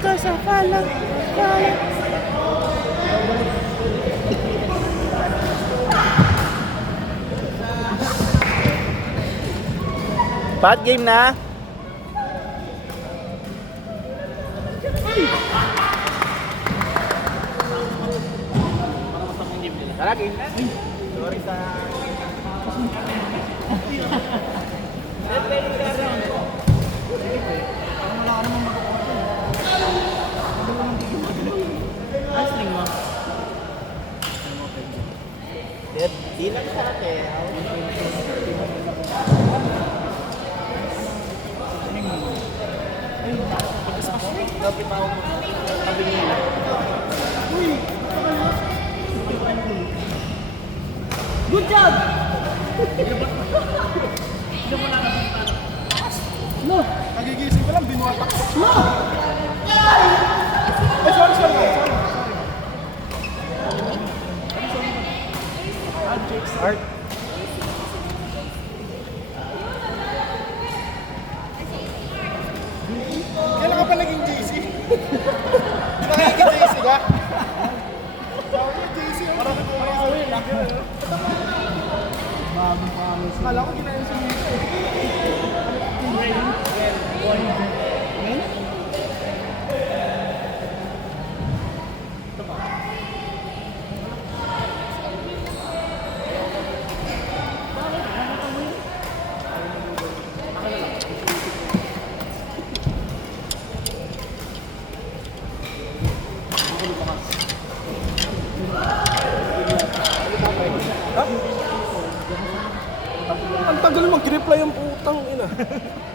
ka sa pala. Bad game na. Tara, game na. Sorry sa... Di lang sarap eh. Dapat pa ako sabi nila. Good job! No! Nagigising ko lang, binuwatak ko. No! Eh, sorry. Art. Kailan ka pa naging JC? Nakikita JC ka? JC, parang nag-uwi lang. Bagong pangalan siya. Kala ko ginayon sa mga eh. Ang tagal mag-reply ang putang ina.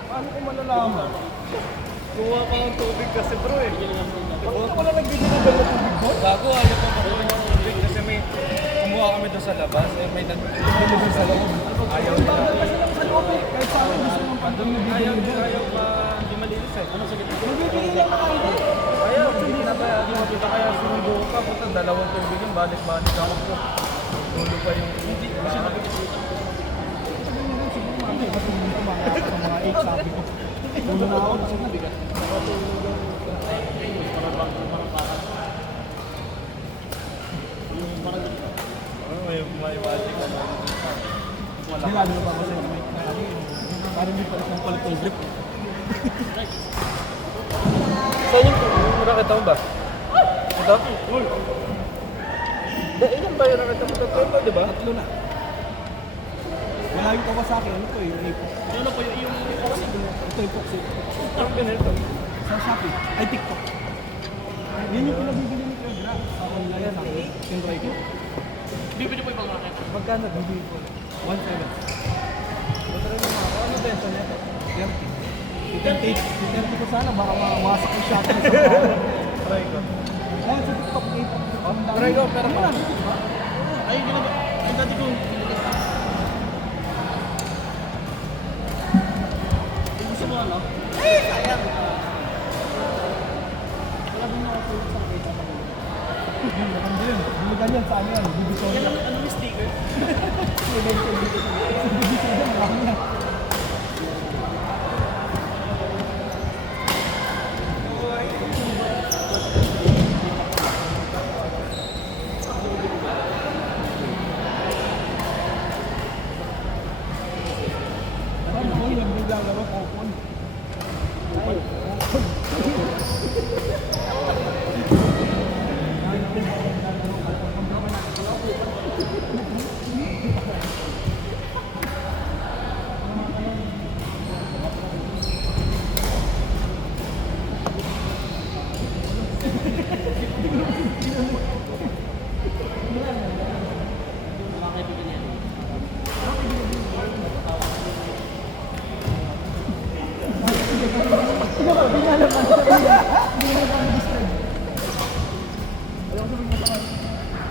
Paano ko malalaman? Kuha pa ng tubig kasi bro eh. Paano ko lang nagbibigay ng tubig mo? Gago, ayaw pa makuha ng tubig kasi may kumuha kami doon sa labas. Eh, may nag-tubig sa loob. Ayaw nila. Kasi lang sa loob eh. Kahit sa akin gusto ng pandang nabibigay. Ayaw pa, hindi malinis eh. Ano sa gitna? Nabibigay lang ako ito. Ayaw, hindi na kaya, hindi makita kaya sundo ka. Punta dalawang tubig yung balik-balik ako po. Sundo pa yung hindi. Kasi nakikita. Kasi hindi ko sa mga 8 sabi ko. Ulo na ako, kasi nabigat. May magic ka na. Hindi lalo na pa ako sa inyo. Parang hindi pa isang palit ng grip. Saan yung raketa mo ba? Ito? Ilan ba yung raketa mo? Tatlo, di ba? Tatlo na. Wala yung Kawasaki, ano to yung Apex. Ano pa yung Ito yung Foxy. ang ganito? Sa Shopee, ay TikTok. Yan yung pinabibili ni Kuya Gra. Sa online na ako. Tinry ko. Bibili po ibang raketa. Magkano? Bibili ko. 1.7. Matry mo ako. Ano benta nito? 30. 30 ko sana. Baka mawasak yung Shopee sa mga. Try ko. Ayun sa TikTok, Apex. Try ko, pero Wala. ay, ginagawa. Ay, dati ko. Gusto mo ano? Ay, sayang. Wala din ako sa kita. Yun, maganda yun. Hindi ganyan sa ano yan. Bibisyon Yan yan. ano yung sticker? Bibisyon yan. Marami yan. Parang ako yung biglang laro, open.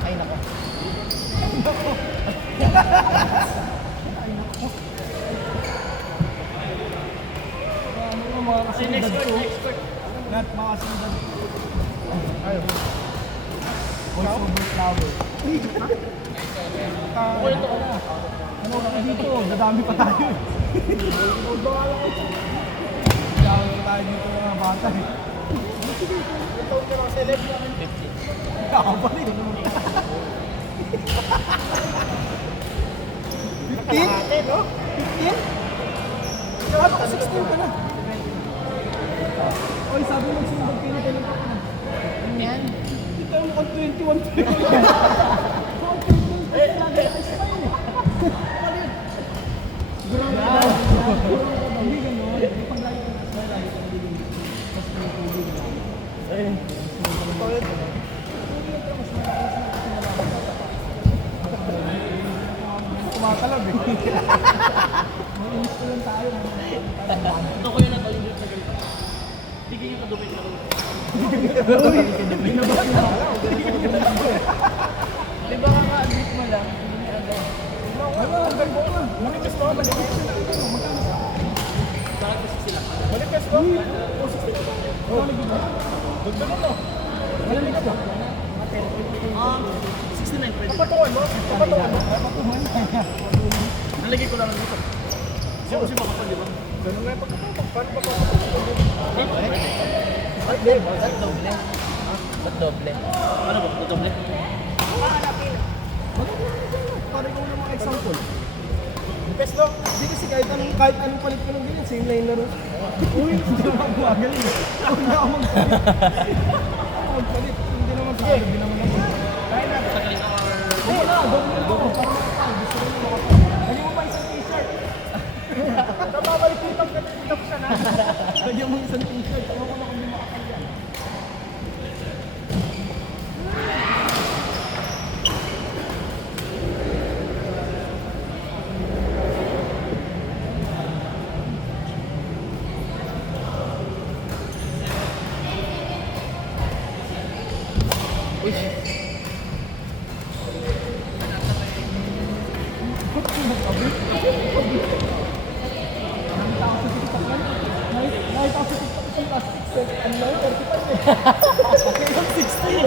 Ay, nako. Mga kasunod ko. Lahat mga kasunod ko. Ayaw. Also, blue flower. Kwento ko na. Ano ka dito? Dadami pa tayo. Dadami pa tayo dito mga bata eh. Ilang taon ka na celeb? 50. Nakabalik. 15? Kalahati, no? 15? Sabi ko 16 ka na. Oy, sabi mo sinumbag kayo na kailan ka na. Yan. Hindi tayo mukhang 21. Hindi gano'n. May panglayo ka na. Lagi ka nabibili. Tapos may tubig lang. Ayun. Kumakalab eh. Mainis ko lang tayo. Ito ko yun na tayo yung tagal. Tigil yung kadumi ko. Binabas mo pala. Di ba kaka-admit mo lang? Hindi niya agad. Ano, ang ganda ko lang. Manifest mo, manifest mo. Magkano ka? Bakit kasi sila? Manifest mo? O, 60 ka. Magkano ba? Ganda mo, no? Malamig ka ba? 69 pwede. Patungan mo? Patungan mo? Patungan. Nalagay ko lang dito. Siya kasi makapal, di ba? Ganun nga yung pagkatutok. Paano ba Ay, di. Ba't doble? Ba't doble? Ano ba? Doble? Parang ikaw na mga example. Manifest mo. Hindi kasi kahit anong palit ko ng ganyan, same line na rin. Uy, hindi naman ako magaling. Huwag na ako magpalit. Magpalit. Hindi naman sa akin, hindi naman ako. Kaya na. Sakalin ka or... Hindi na, doble na ako. Para makapal. Gusto ko na makapal. Lagyan mo pa isang t-shirt. Babalik ko itong ganito siya na. Lagyan mo isang t-shirt. Tama ko na kung di makapal yan. Uy! Nakita ko sa TikTok isang plastic set. Ano lang, 45 eh. Ngayon 60.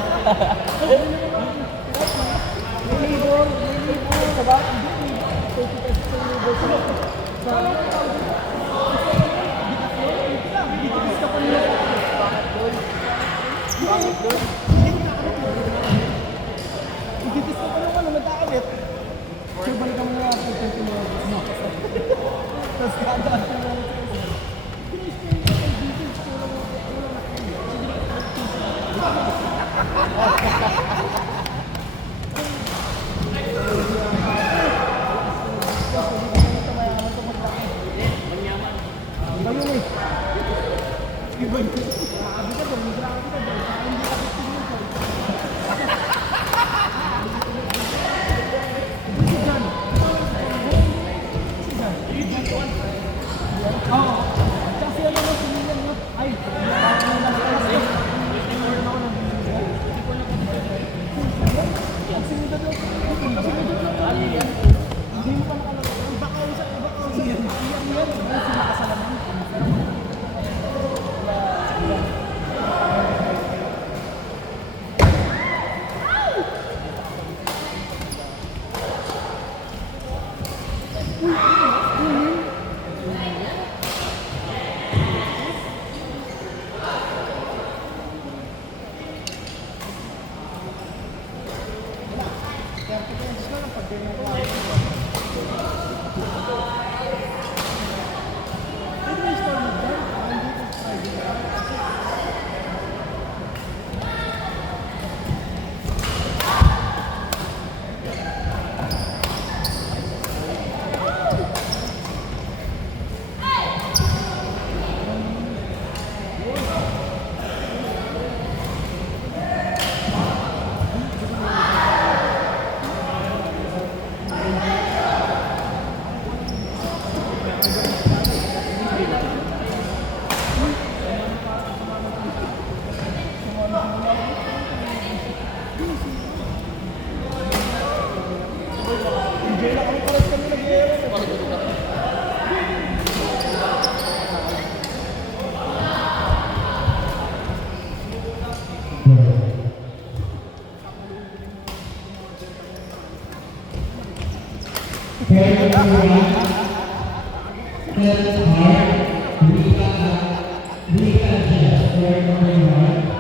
May labor. Diba? Hindi, 30 pesos sa labor. Sa ano ang tawag dito? Gitikis ka pa nila. Bakit doon? Hindi ko nakakabit. Gitikis ka pa naman nung nagkakabit. Sir, balikan mo na natin 30 minutes. No. Tapos kada Iba yun eh. Iba yun. Grabe ka doon. Grabe ka doon. Hindi ka pitin yun. Si Jan. Si Jan. Oo. Tsaka si ano si Lilian no? Ay. Sinunod lang. Hindi mo pa nakalala. Baka usap. Iyan. Sila kasalanan. Enjoy na kami pares kami nag-iero. Third everyone. Third hard. Rika just. Third everyone.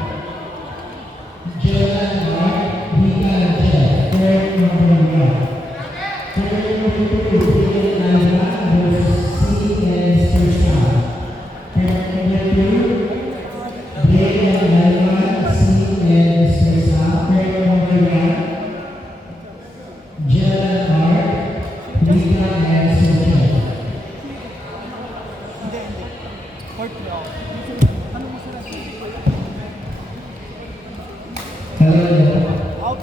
Out.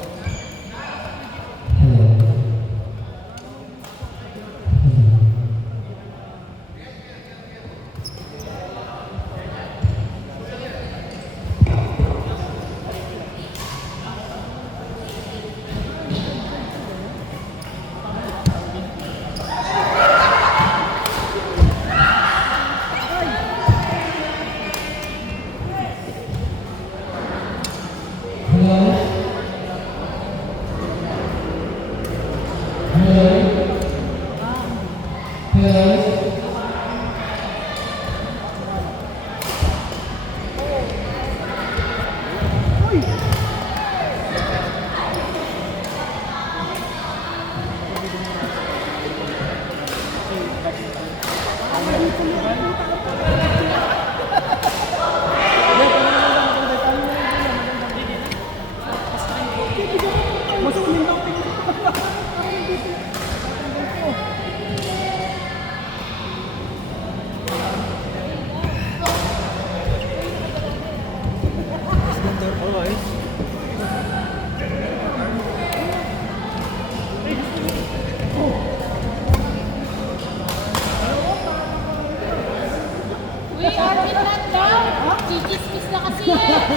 Uy, Arvin lang daw. Chichismis na kasi eh.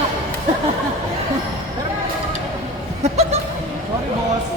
Sorry, boss.